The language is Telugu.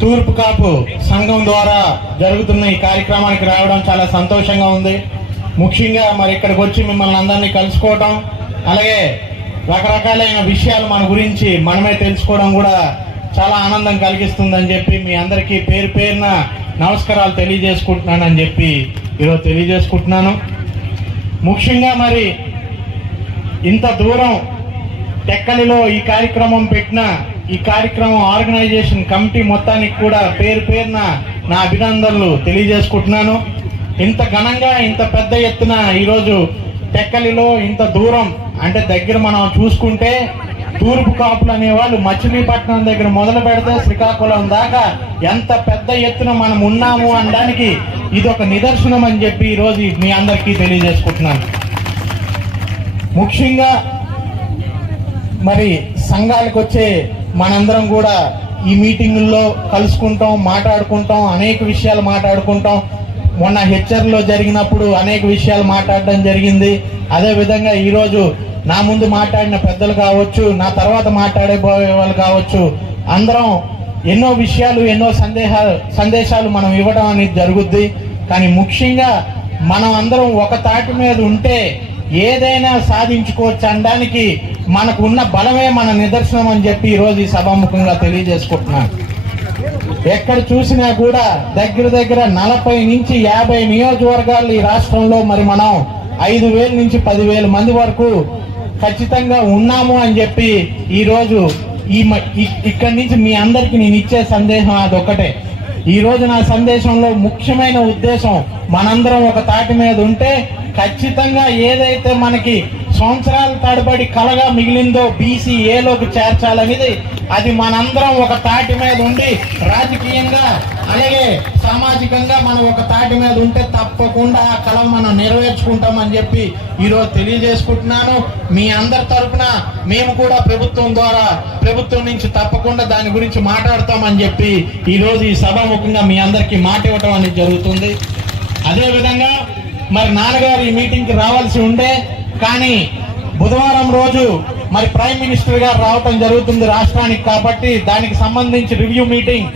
తూర్పు కాపు సంఘం ద్వారా జరుగుతున్న ఈ కార్యక్రమానికి రావడం చాలా సంతోషంగా ఉంది. ముఖ్యంగా మరి ఇక్కడికి వచ్చి మిమ్మల్ని అందరినీ కలుసుకోవడం, అలాగే రకరకాలైన విషయాలు మన గురించి మనమే తెలుసుకోవడం కూడా చాలా ఆనందం కలిగిస్తుందని చెప్పి మీ అందరికీ పేరు పేరున నమస్కారాలు తెలియజేసుకుంటున్నానని చెప్పి ఈరోజు తెలియజేసుకుంటున్నాను. ముఖ్యంగా మరి ఇంత దూరం టెక్కలిలో ఈ కార్యక్రమం పెట్టిన ఈ కార్యక్రమం ఆర్గనైజేషన్ కమిటీ మొత్తానికి కూడా పేరు పేరున నా అభినందనలు తెలియజేసుకుంటున్నాను. ఇంత ఘనంగా ఇంత పెద్ద ఎత్తున ఈరోజు టెక్కలిలో ఇంత దూరం అంటే దగ్గర మనం చూసుకుంటే తూర్పు కాపులు అనేవాళ్ళు మచిలీపట్నం దగ్గర మొదలు పెడితే శ్రీకాకుళం దాకా ఎంత పెద్ద ఎత్తున మనం ఉన్నాము అనడానికి ఇది ఒక నిదర్శనం అని చెప్పి ఈరోజు మీ అందరికీ తెలియజేసుకుంటున్నాను. ముఖ్యంగా మరి సంఘాలకు వచ్చే మనందరం కూడా ఈ మీటింగుల్లో కలుసుకుంటాం, మాట్లాడుకుంటాం, అనేక విషయాలు మాట్లాడుకుంటాం. మొన్న హెచ్చర్లో జరిగినప్పుడు అనేక విషయాలు మాట్లాడడం జరిగింది. అదేవిధంగా ఈరోజు నా ముందు మాట్లాడిన పెద్దలు కావచ్చు, నా తర్వాత మాట్లాడబోయే వాళ్ళు కావచ్చు, అందరం ఎన్నో విషయాలు ఎన్నో సందేశాలు మనం ఇవ్వడం అనేది జరుగుద్ది. కానీ ముఖ్యంగా మనం అందరం ఒక తాటి మీద ఉంటే ఏదైనా సాధించుకోవచ్చు అనడానికి మనకు ఉన్న బలమే మన నిదర్శనం అని చెప్పి ఈరోజు ఈ సభాముఖంగా తెలియజేసుకుంటున్నాను. ఎక్కడ చూసినా కూడా దగ్గర దగ్గర 40 నుంచి 50 నియోజకవర్గాలు ఈ రాష్ట్రంలో మరి మనం 5,000 నుంచి 10,000 మంది వరకు ఖచ్చితంగా ఉన్నాము అని చెప్పి ఈరోజు ఇక్కడి నుంచి మీ అందరికి నేను ఇచ్చే సందేశం అదొక్కటే. ఈ రోజు నా సందేశంలో ముఖ్యమైన ఉద్దేశం మనందరం ఒక తాటి మీద ఉంటే ఖచ్చితంగా ఏదైతే మనకి సంవత్సరాల తడబడి కలగా మిగిలిందో BCAలోకి చేర్చాలనేది అది మనందరం ఒక తాటి మీద ఉండి రాజకీయంగా అలాగే సామాజికంగా మనం ఒక తాటి మీద ఉంటే తప్పకుండా ఆ కళ మనం నెరవేర్చుకుంటామని చెప్పి ఈరోజు తెలియజేసుకుంటున్నాను. మీ అందరి తరఫున మేము కూడా ప్రభుత్వం నుంచి తప్పకుండా దాని గురించి మాట్లాడతామని చెప్పి ఈరోజు ఈ సభాముఖంగా మీ అందరికీ మాట ఇవ్వటం అనేది జరుగుతుంది. అదేవిధంగా మరి నాన్నగారు ఈ మీటింగ్కి రావాల్సి ఉండే, కానీ బుధవారం రోజు మరి ప్రైమ్ మినిస్టర్ గారు రావటం జరుగుతుంది రాష్ట్రానికి. కాబట్టి దానికి సంబంధించి రివ్యూ మీటింగ్